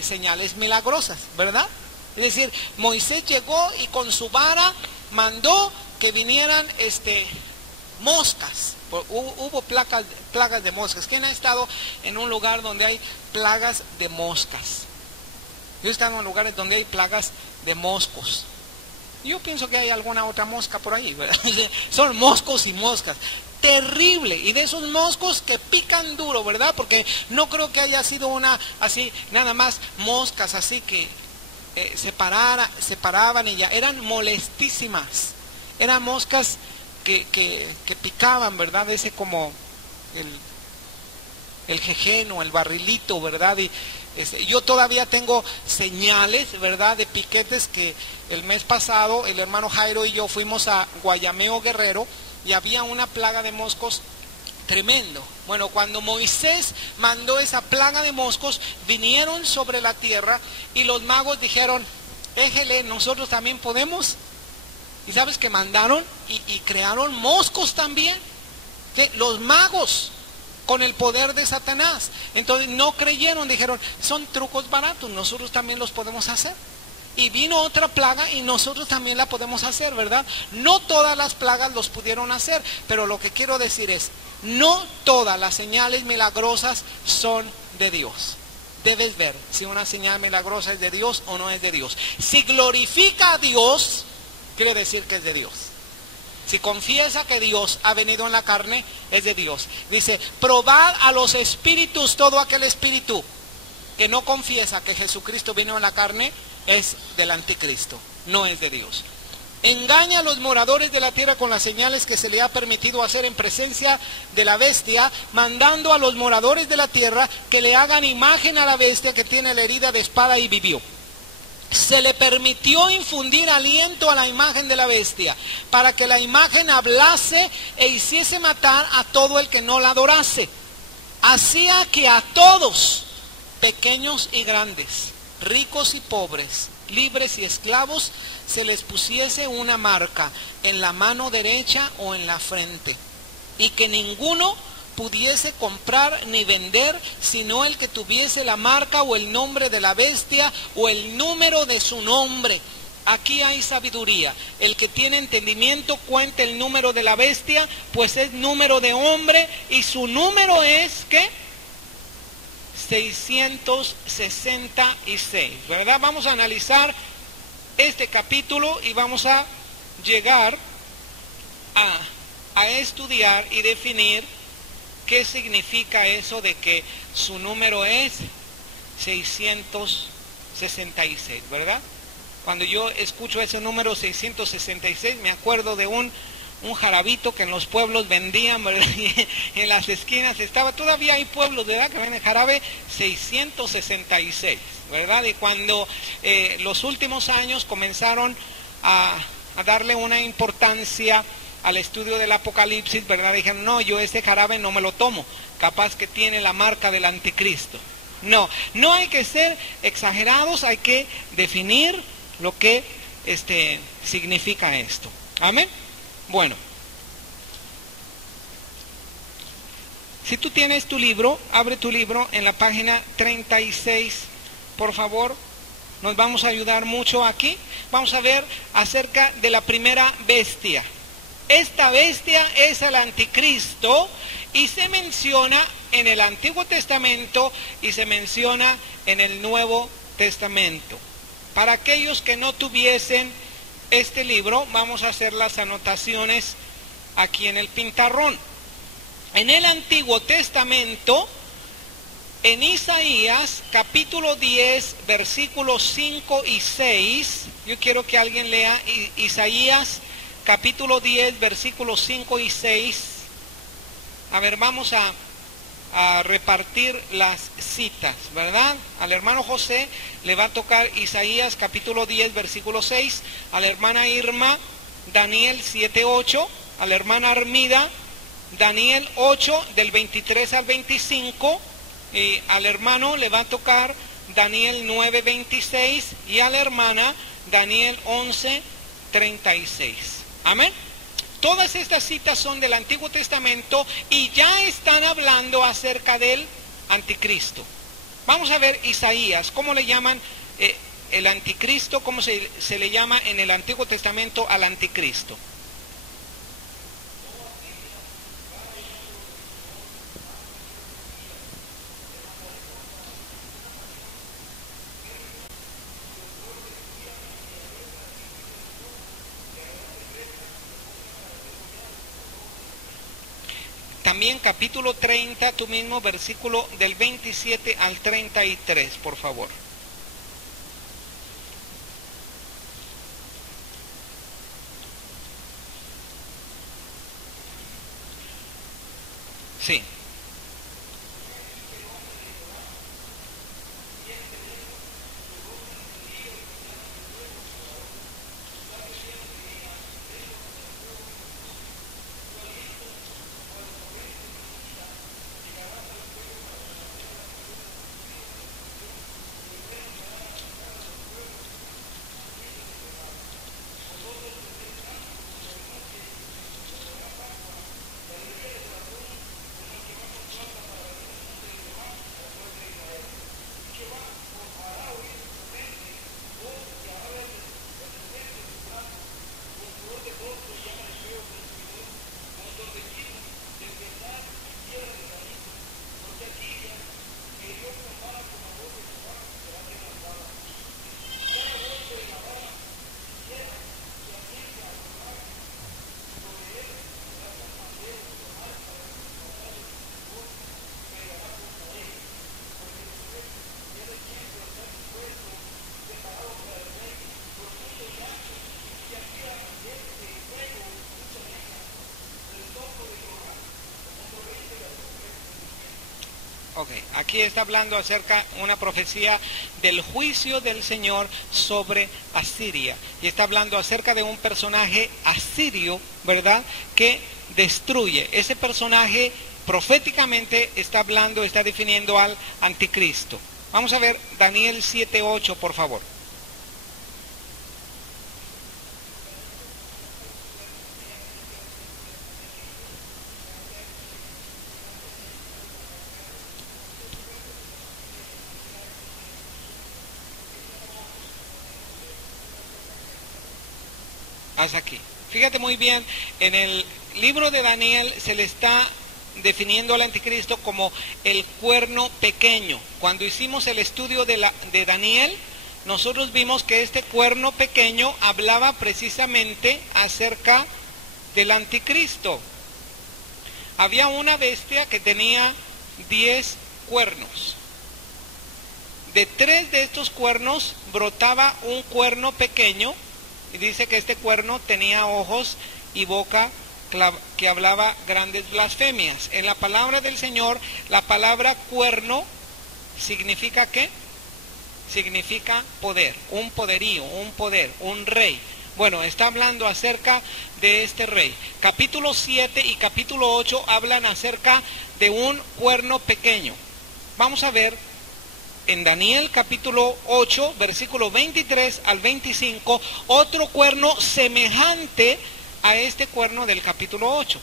señales milagrosas, ¿verdad? Es decir, Moisés llegó y con su vara mandó que vinieran moscas. Hubo plagas de moscas. ¿Quién ha estado en un lugar donde hay plagas de moscas? Yo he estado en lugares donde hay plagas de moscos. Yo pienso que hay alguna otra mosca por ahí, ¿verdad? Son moscos y moscas. Terrible. Y de esos moscos que pican duro, ¿verdad? Porque no creo que haya sido una así, nada más moscas así que se paraban y ya. Eran molestísimas. Eran moscas que picaban, ¿verdad? Ese como el jejeno, el barrilito, ¿verdad? Y yo todavía tengo señales, ¿verdad? De piquetes que el mes pasado el hermano Jairo y yo fuimos a Guayameo, Guerrero, y había una plaga de moscos tremendo. Bueno, cuando Moisés mandó esa plaga de moscos, vinieron sobre la tierra y los magos dijeron, éjele, nosotros también podemos. Y sabes que mandaron y crearon moscos también. ¿Sí? Los magos con el poder de Satanás. Entonces no creyeron, dijeron, son trucos baratos, nosotros también los podemos hacer. Y vino otra plaga y nosotros también la podemos hacer, ¿verdad? No todas las plagas los pudieron hacer, pero lo que quiero decir es, no todas las señales milagrosas son de Dios. Debes ver si una señal milagrosa es de Dios o no es de Dios. Si glorifica a Dios, quiere decir que es de Dios. Si confiesa que Dios ha venido en la carne, es de Dios. Dice, probad a los espíritus, todo aquel espíritu que no confiesa que Jesucristo vino en la carne, es del anticristo, no es de Dios. Engaña a los moradores de la tierra con las señales que se le ha permitido hacer en presencia de la bestia, mandando a los moradores de la tierra que le hagan imagen a la bestia que tiene la herida de espada y vivió. Se le permitió infundir aliento a la imagen de la bestia, para que la imagen hablase e hiciese matar a todo el que no la adorase. Hacía que a todos, pequeños y grandes, ricos y pobres, libres y esclavos, se les pusiese una marca en la mano derecha o en la frente, y que ninguno pudiese comprar ni vender, sino el que tuviese la marca o el nombre de la bestia o el número de su nombre. Aquí hay sabiduría. El que tiene entendimiento cuenta el número de la bestia, pues es número de hombre, y su número es, ¿qué? 666, ¿verdad? Vamos a analizar este capítulo y vamos a llegar a estudiar y definir qué significa eso de que su número es 666, ¿verdad? Cuando yo escucho ese número 666, me acuerdo de un jarabito que en los pueblos vendían, ¿verdad? En las esquinas estaba, todavía hay pueblos, ¿verdad?, que venden jarabe 666, ¿verdad? Y cuando los últimos años comenzaron a darle una importancia al estudio del Apocalipsis, ¿verdad? Dijeron, no, yo ese jarabe no me lo tomo, capaz que tiene la marca del anticristo. No hay que ser exagerados, hay que definir lo que significa esto. Amén. Bueno, si tú tienes tu libro, abre tu libro en la página 36, por favor. Nos vamos a ayudar mucho aquí. Vamos a ver acerca de la primera bestia. Esta bestia es el anticristo y se menciona en el Antiguo Testamento y se menciona en el Nuevo Testamento. Para aquellos que no tuviesen este libro, vamos a hacer las anotaciones aquí en el pizarrón. En el Antiguo Testamento, en Isaías capítulo 10, versículos 5 y 6, yo quiero que alguien lea Isaías capítulo 10, versículos 5 y 6. A ver, vamos a repartir las citas, ¿verdad? Al hermano José le va a tocar Isaías capítulo 10, versículo 6, a la hermana Irma, Daniel 7, 8, a la hermana Armida, Daniel 8, del 23 al 25, y al hermano le va a tocar Daniel 9, 26, y a la hermana Daniel 11, 36. Amén. Todas estas citas son del Antiguo Testamento y ya están hablando acerca del anticristo. Vamos a ver Isaías, ¿cómo le llaman el anticristo? ¿Cómo se le llama en el Antiguo Testamento al anticristo? También capítulo 30, tú mismo, versículo del 27 al 33, por favor. Sí. Ok, aquí está hablando acerca de una profecía del juicio del Señor sobre Asiria. Y está hablando acerca de un personaje asirio, ¿verdad?, que destruye. Ese personaje proféticamente está hablando, está definiendo al anticristo. Vamos a ver Daniel 7:8, por favor. Hasta aquí. Fíjate muy bien, en el libro de Daniel se le está definiendo al anticristo como el cuerno pequeño. Cuando hicimos el estudio de Daniel, nosotros vimos que este cuerno pequeño hablaba precisamente acerca del anticristo. Había una bestia que tenía 10 cuernos. de 3 de estos cuernos brotaba un cuerno pequeño, y dice que este cuerno tenía ojos y boca que hablaba grandes blasfemias. En la palabra del Señor, la palabra cuerno significa ¿qué? Significa poder, un poderío, un poder, un rey. Bueno, está hablando acerca de este rey. Capítulo 7 y capítulo 8 hablan acerca de un cuerno pequeño. Vamos a ver en Daniel capítulo 8, versículo 23 al 25, otro cuerno semejante a este cuerno del capítulo 8.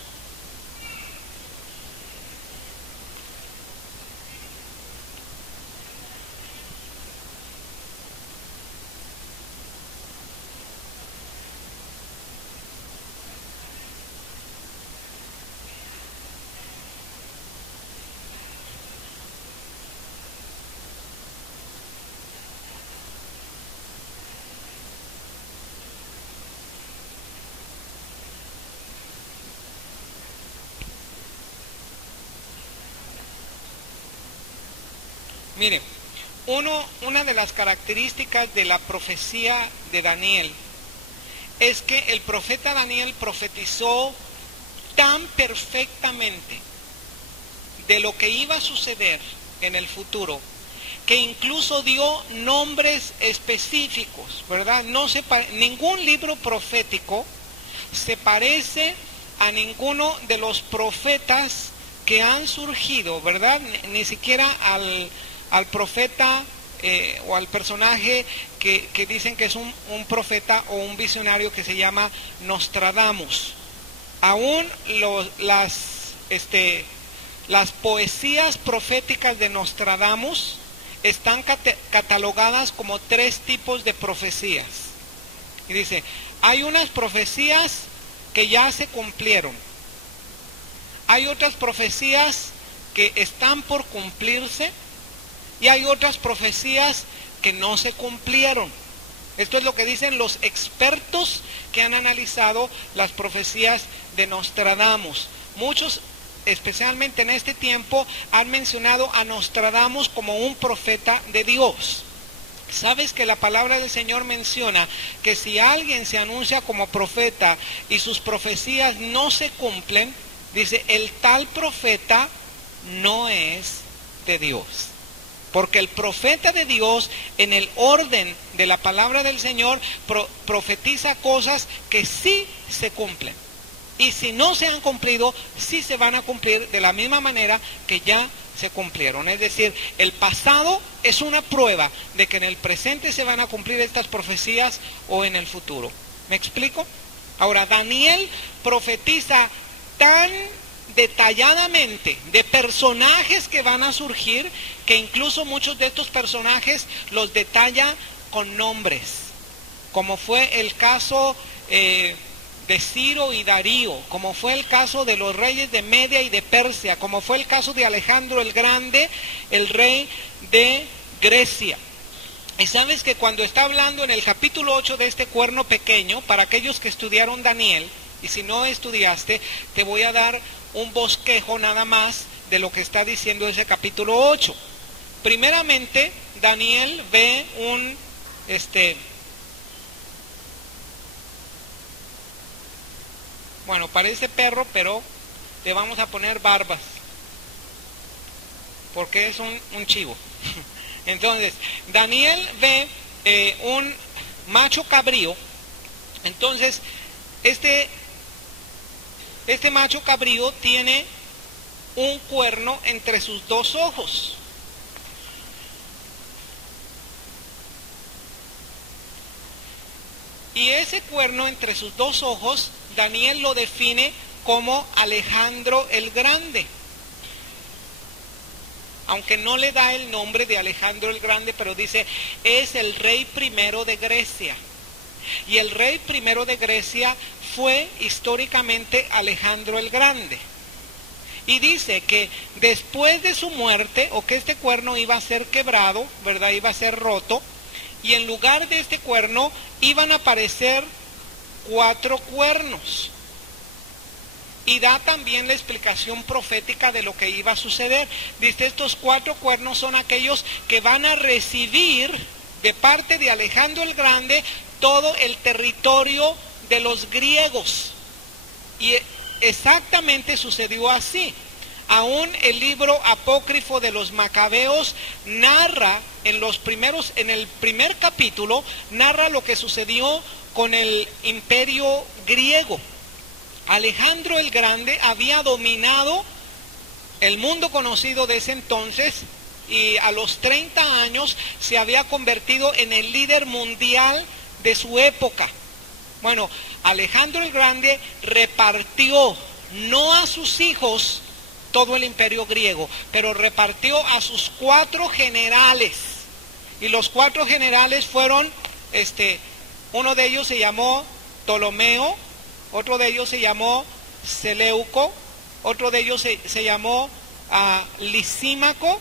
Miren, una de las características de la profecía de Daniel es que el profeta Daniel profetizó tan perfectamente de lo que iba a suceder en el futuro, que incluso dio nombres específicos, ¿verdad? Ningún libro profético se parece a ninguno de los profetas que han surgido, ¿verdad? Ni siquiera al profeta o al personaje que dicen que es un profeta o un visionario que se llama Nostradamus. Aún las poesías proféticas de Nostradamus están catalogadas como 3 tipos de profecías. Y dice, hay unas profecías que ya se cumplieron. Hay otras profecías que están por cumplirse. Y hay otras profecías que no se cumplieron. Esto es lo que dicen los expertos que han analizado las profecías de Nostradamus. Muchos, especialmente en este tiempo, han mencionado a Nostradamus como un profeta de Dios. ¿Sabes que la palabra del Señor menciona que si alguien se anuncia como profeta y sus profecías no se cumplen, dice, el tal profeta no es de Dios? Porque el profeta de Dios, en el orden de la palabra del Señor, profetiza cosas que sí se cumplen. Y si no se han cumplido, sí se van a cumplir de la misma manera que ya se cumplieron. Es decir, el pasado es una prueba de que en el presente se van a cumplir estas profecías o en el futuro. ¿Me explico? Ahora, Daniel profetiza tan detalladamente de personajes que van a surgir, que incluso muchos de estos personajes los detalla con nombres, como fue el caso de Ciro y Darío, como fue el caso de los reyes de Media y de Persia, como fue el caso de Alejandro el Grande, el rey de Grecia. Y sabes que cuando está hablando en el capítulo 8 de este cuerno pequeño, para aquellos que estudiaron Daniel, y si no estudiaste, te voy a dar un bosquejo nada más de lo que está diciendo ese capítulo 8. Primeramente, Daniel ve bueno, parece perro, pero le vamos a poner barbas, porque es un chivo. Entonces, Daniel ve un macho cabrío. Entonces, este macho cabrío tiene un cuerno entre sus 2 ojos. Y ese cuerno entre sus 2 ojos, Daniel lo define como Alejandro el Grande. Aunque no le da el nombre de Alejandro el Grande, pero dice, es el rey primero de Grecia. Y el rey primero de Grecia fue históricamente Alejandro el Grande. Y dice que después de su muerte, o que este cuerno iba a ser quebrado, ¿verdad? Iba a ser roto, y en lugar de este cuerno iban a aparecer 4 cuernos. y da también la explicación profética de lo que iba a suceder. Dice, estos 4 cuernos son aquellos que van a recibir de parte de Alejandro el Grande todo el territorio de los griegos. Y exactamente sucedió así. Aún el libro apócrifo de los Macabeos narra en el primer capítulo, narra lo que sucedió con el imperio griego. Alejandro el Grande había dominado el mundo conocido de ese entonces y a los 30 años se había convertido en el líder mundial de su época. Bueno, Alejandro el Grande repartió, no a sus hijos, todo el imperio griego, pero repartió a sus 4 generales. Y los 4 generales fueron, uno de ellos se llamó Ptolomeo, otro de ellos se llamó Seleuco, otro de ellos se llamó Lisímaco,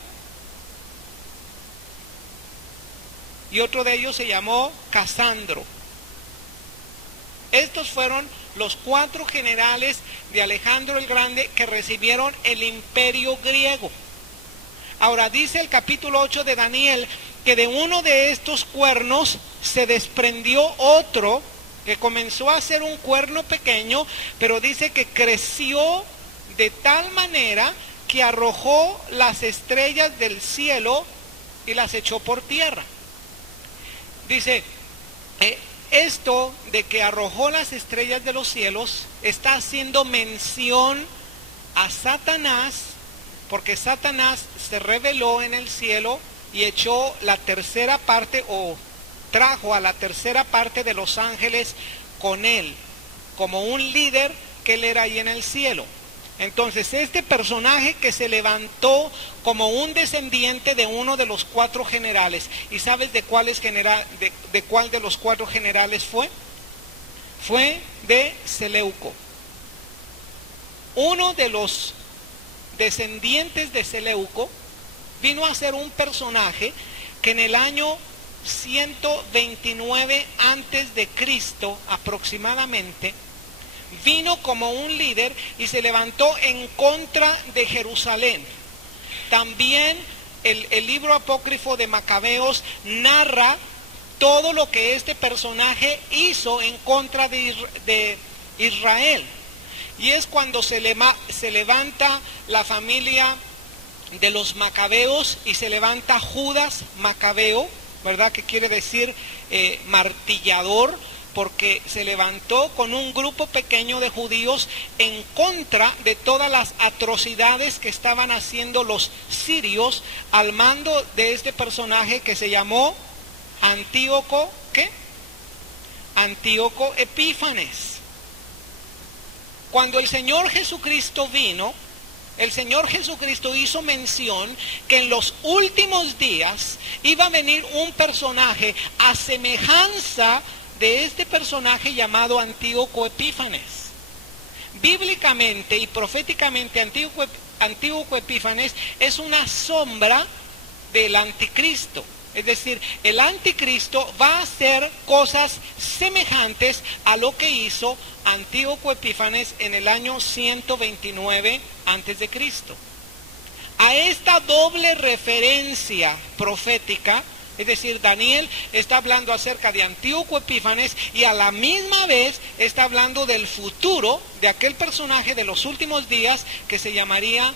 y otro de ellos se llamó Casandro. Estos fueron los 4 generales de Alejandro el Grande que recibieron el imperio griego. Ahora dice el capítulo 8 de Daniel que de uno de estos cuernos se desprendió otro que comenzó a ser un cuerno pequeño, pero dice que creció de tal manera que arrojó las estrellas del cielo y las echó por tierra. Dice, esto de que arrojó las estrellas de los cielos está haciendo mención a Satanás, porque Satanás se rebeló en el cielo y echó la tercera parte, o trajo a la tercera parte de los ángeles con él, como un líder que él era ahí en el cielo. Entonces este personaje que se levantó como un descendiente de uno de los 4 generales, ¿y sabes de cuál de los 4 generales fue? Fue de Seleuco. Uno de los descendientes de Seleuco vino a ser un personaje que en el año 129 antes de Cristo aproximadamente vino como un líder y se levantó en contra de Jerusalén. También el libro apócrifo de Macabeos narra todo lo que este personaje hizo en contra de Israel. Y es cuando se levanta la familia de los Macabeos y se levanta Judas Macabeo, ¿verdad? Que quiere decir martillador, porque se levantó con un grupo pequeño de judíos en contra de todas las atrocidades que estaban haciendo los sirios al mando de este personaje que se llamó Antíoco, ¿qué? Antíoco Epífanes. Cuando el Señor Jesucristo vino, el Señor Jesucristo hizo mención que en los últimos días iba a venir un personaje a semejanza de este personaje llamado Antíoco Epífanes. Bíblicamente y proféticamente Antíoco Epífanes es una sombra del anticristo. Es decir, el anticristo va a hacer cosas semejantes a lo que hizo Antíoco Epífanes en el año 129 antes de Cristo. A esta doble referencia profética, es decir, Daniel está hablando acerca de Antíoco Epífanes y a la misma vez está hablando del futuro de aquel personaje de los últimos días que se llamaría